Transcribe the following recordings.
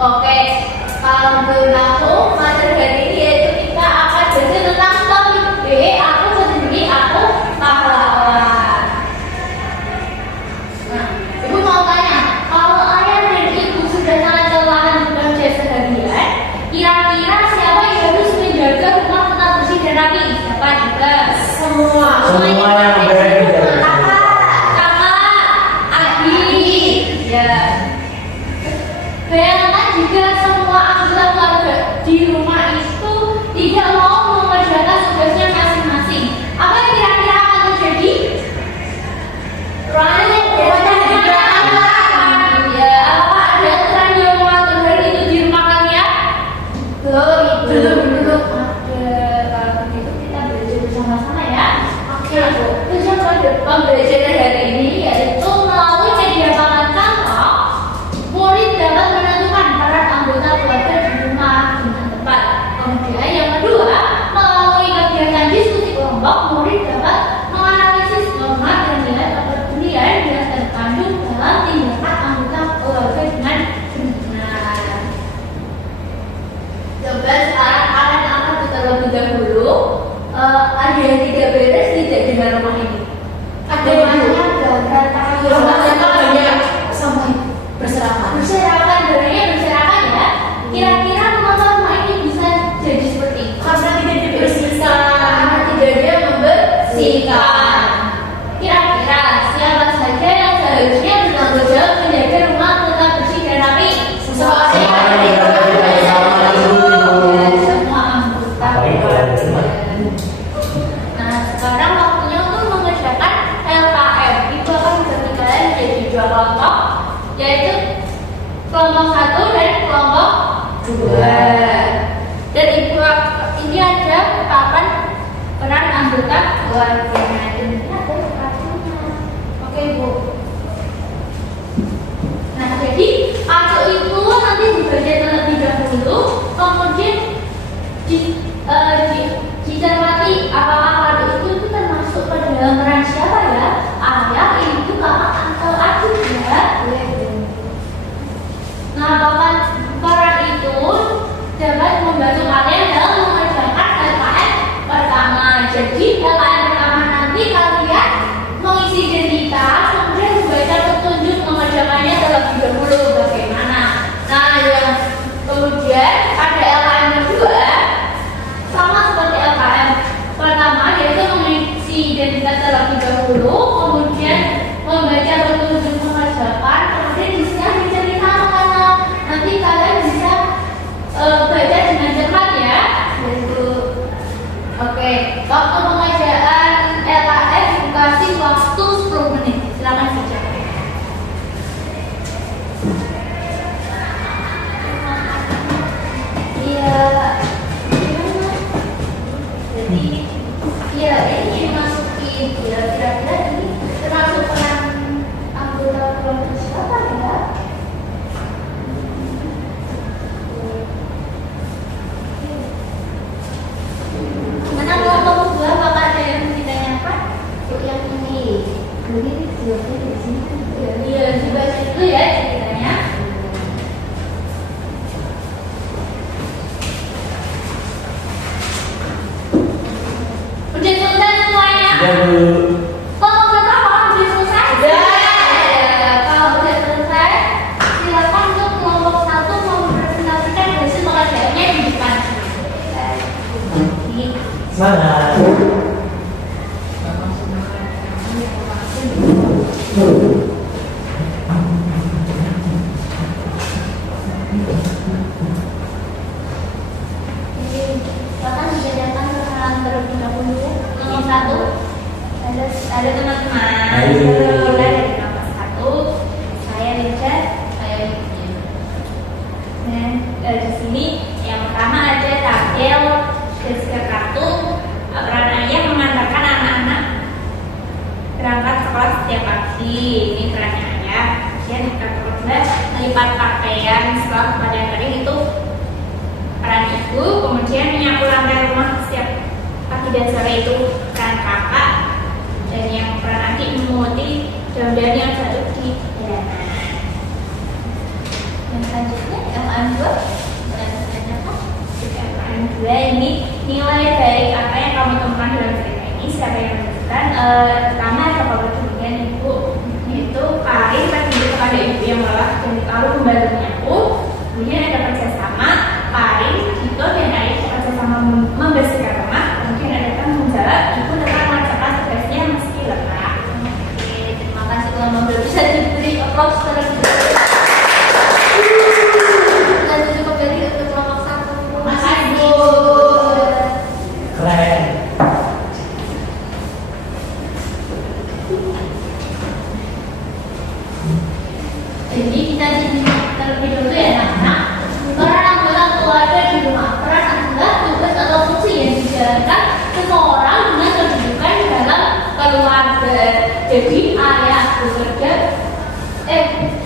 Oke, kalau menurut aku materi hari ini yaitu kita akan belajar tentang topik B. Aku sendiri, aku pahlawan. Nah, ibu mau tanya, kalau ayah dan ibu sudah sangat kelelahan bekerja seharian, kira-kira siapa yang harus menjaga rumah tetap bersih dan rapi? Siapa juga? Semua yang berada di dalam kakak, adik, ya. Bayangkan jika semua anggota keluarga di rumah itu tidak mau mengerjakan tugasnya masing-masing, apa yang kira-kira akan terjadi? Ya, apa ada aturan yang mengatur hal itu di rumah kalian? Belum ada. Kalau begitu kita belajar bersama-sama ya. Oke, tujuan pembelajaran hari ini yaitu melalui media papan kantor, murid dapat menentukan peran anggota keluarga di rumah dengan tepat. Kemudian yang kedua, melalui kegiatan diskusi kelompok, murid dapat menganalisis norma dan nilai kepedulian yang terkandung dalam tindakan anggota keluarga dengan benar. Coba sekarang kalian akan terlebih dahulu ada yang tidak beres tidak dengan rumah ini. Ada sampai berserakan ya. Kira-kira rumah ini bisa jadi seperti karena tidak dia membersihkan. Kira-kira siapa saja yang seharusnya bertanggung jawab menjaga rumah tetap bersih dan rapi? Semua anggota keluarga. Nah, sekarang waktunya untuk mengerjakan LKM. Ibu akan membagi kalian menjadi dua kelompok, yaitu kelompok 1 dan kelompok 2. Dan ibu ini ada papan peran anggota keluarga. Ini ada papannya. Oke bu. Nah jadi aco itu nanti dibaca terlebih dahulu, kemudian dicermati apakah kado itu termasuk pada peran siapa ya? Ayah, ibu, kakak, atau adik ya? Nah, papan peran itu dapat membantu kalian dalam mengerjakan LKM pertama. Jadi LKM pertama nanti kalian mengisi identitas, kemudian membaca petunjuk mengerjakannya terlebih dahulu bagaimana. Nah, yang kemudian pada LKM kedua sama seperti LKM pertama, yaitu mengisi identitas terlebih dahulu, kemudian membaca petunjuk mengerjakan, kemudian disiap cerita mana. Nanti kalian bisa baca dengan cermat ya. Oke, waktu pengerjaan LKM dikasih waktu 10 menit. Silakan baca. Iya. Jadi, ya ini dimasukin. Kira-kira ini termasuk peran anggota keluarga siapa ya? Mana kelompok 2 apakah ada yang ditanyakan? Yang ini. Ini jawabnya di sini. Iya, dibaca dulu ya ceritanya. Udah selesai semuanya? Kalau berapa udah selesai? Kalau udah selesai, silakan untuk kelompok 1 mempresentasikan hasil pekerjaannya di depan. Semangat. Silakan dijajarkan perkenalan terlebih dahulu ya. Kelompok 1 ada teman-teman. Kita dari kelompok 1. Saya Richard, saya Lydia. Dan dari sini yang pertama ada Tabel, Jessica Kartu. Peran ayah mengantarkan anak-anak berangkat sekolah setiap pagi. Ini perannya ayah. Kemudian yang kedua melipat pakaian setelah pada kering itu peran ibu. Kemudian menyapu lantai rumah setiap pagi dan sore itu peran kakak. Dan yang peran adik memunguti daun-daun yang jatuh di jalanan. Yang selanjutnya LM2. LM2 ini nilai dari apa yang kamu temukan dalam cerita ini. Siapa yang menentukan? Pertama Bapak kemudian Ibu, yaitu Karin bertanya kepada Ibu yang lelah dan lalu membantu menyapu. Kemudian ada kerjasama Karin, Dito dan Aik kerjasama membersihkan rumah. Kemudian ada tanggung jawab Ibu tetap mengerjakan tugasnya meski lelah. Oke, terima kasih telah membantu. Bisa diberi applause terlebih dahulu. Dan cukup dari untuk kelompok 1. Makasih Bu. Keren. Jadi kita terlebih dahulu ya anak-anak. Peran anggota keluarga di rumah. Peran adalah tugas atau fungsi yang dijalankan seseorang dengan kedudukan dalam keluarga. Jadi ayah bekerja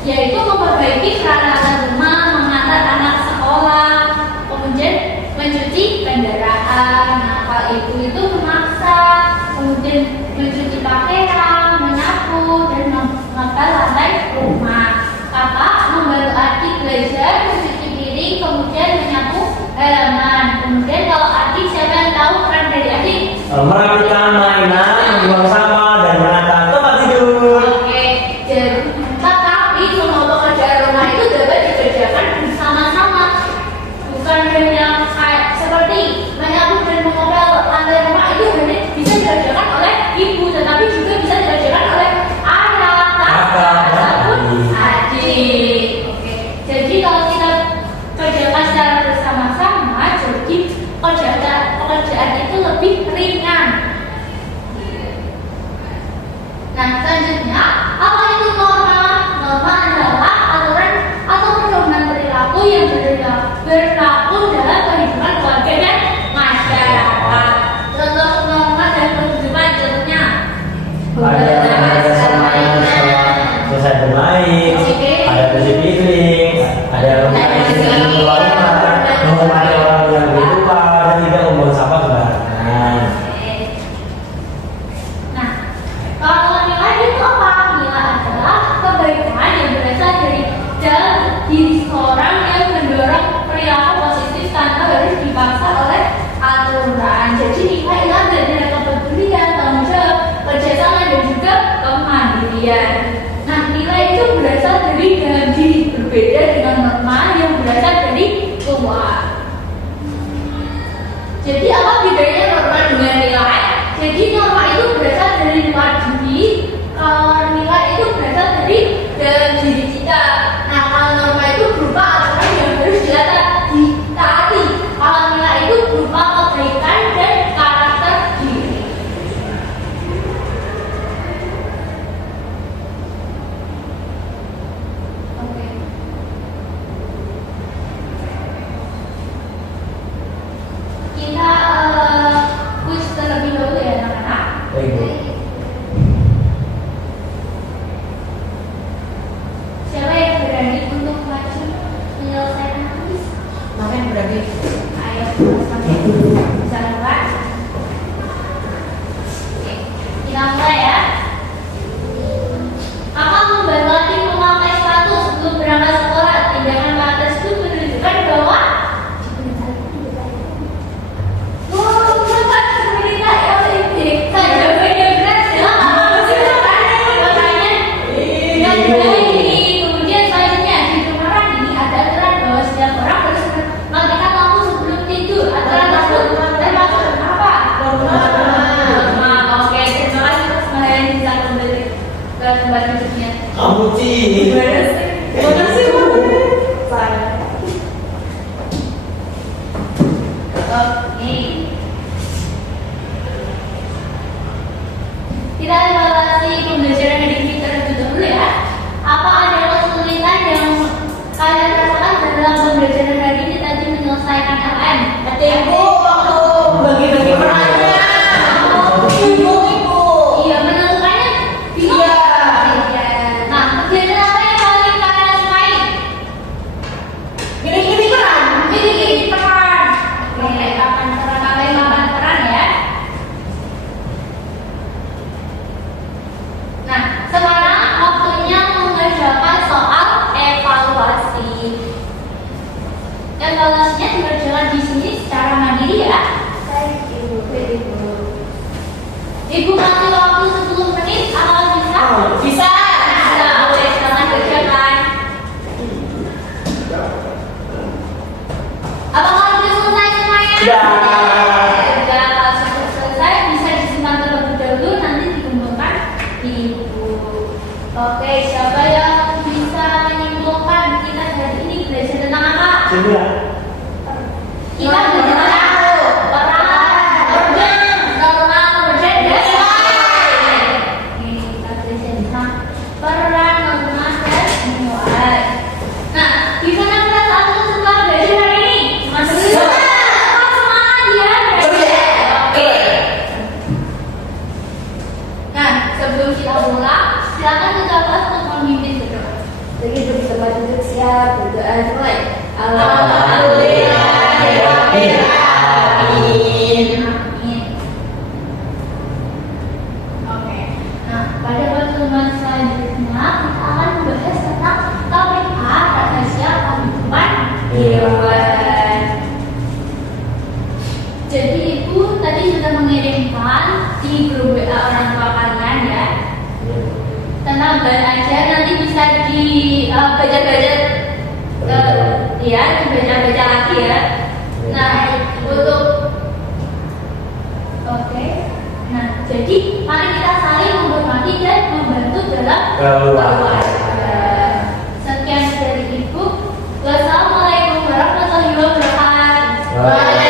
yaitu memperbaiki peralatan rumah, mengantar anak sekolah, kemudian mencuci kendaraan. Nah, hal itu memasak, kemudian mencuci pakaian, menyapu dan mengepel lantai rumah. Kakak membantu adik belajar mencuci piring, kemudian menyapu halaman. Kemudian kalau adik, siapa yang tahu peran dari adik? Merapikan mainan, membuang sampah dan menata tempat tidur. Oke, tetapi semua pekerjaan rumah itu dapat dikerjakan bersama-sama. Bukan hanya seperti menyapu dan mengepel lantai rumah itu hanya bisa dikerjakan oleh ibu, tetapi juga bisa dikerjakan oleh ayah, kakak, ataupun adik. Oke, jadi kalau kita kerjakan secara bersama-sama, jadi pekerjaan itu lebih ringan. Nah, selanjutnya, apa itu norma? Norma adalah aturan atau pedoman perilaku yang berlaku dalam kehidupan keluarga dan masyarakat. Contoh norma dan kehidupan contohnya Ada selesai bermain, ada cuci piring, ada memakai keluarga, menghormati orang yang berlupa dan tidak membuang sampah sembarangan. Nah, kalau nilai itu apa? Nilai adalah kebaikan yang berasal dari dalam diri seorang yang mendorong perilaku positif tanpa harus dipaksa oleh aturan. Jadi nilai itu adalah kepedulian, tanggung jawab, kerjasama dan juga kemandirian. Nah, nilai itu berasal dari dalam diri, berbeda dengan norma yang berasal dari luar. Jadi apa bedanya norma dengan nilai? Jadi norma itu berasal dari luar diri, kalau nilai itu berasal dari dalam diri kita. Nah, kalau norma itu berupa aturan yang harus ditaati. Kalau nilai itu berupa kebaikan dan karakter diri. Oke. Kita quiz terlebih dahulu ya anak-anak. Baik. Siapa yang berani untuk maju menyelesaikan kuis? Makan berarti. Ayo sampai bisa lewat. Oke, kita mulai ya. Kakak membantu adik memakai sepatu sebelum berangkat sekolah. Tindakan kakak tersebut menunjukkan bahwa kemudian selanjutnya di rumah ini ada aturan bahwa setiap orang harus matikan lampu sebelum tidur. Aturan Evaluasinya diberjalan di sini secara mandiri ya. Baik Ibu. Ibu kasih waktu 10 menit, apakah bisa? Bisa. Bisa, boleh silakan kerjakan. Apakah sudah selesai semuanya? Sudah. Sudah, kalau sudah selesai bisa disimpan terlebih dahulu, nanti dikumpulkan di buku. Oke, siapa yang bisa menyimpulkan kita hari ini belajar tentang apa? Sudah. Kita belajar tentang normal, kemudian nilai. Kita belajar tentang peran, normal, dan nilai. Nah, gimana perasaan setelah belajar hari ini? Semangat ya, oke. Nah, sebelum kita mulai, silakan kita kelas untuk memimpin berdoa. Jadi untuk tempat duduk siap, berdoa mulai. Alhamdulillahirrahmanirrahim. Amin. Oke. Nah, pada pertemuan selanjutnya kita akan membahas tentang topik A, rahasia kehidupan hewan. Jadi ibu tadi sudah mengirimkan di grup WA orang tua kalian ya tentang aja nanti bisa dibaca-baca ya dibaca-baca lagi ya. Nah untuk oke. Nah jadi mari kita saling menghormati dan membantu dalam keluarga. Sekian dari ibu. Wassalamualaikum warahmatullahi wabarakatuh.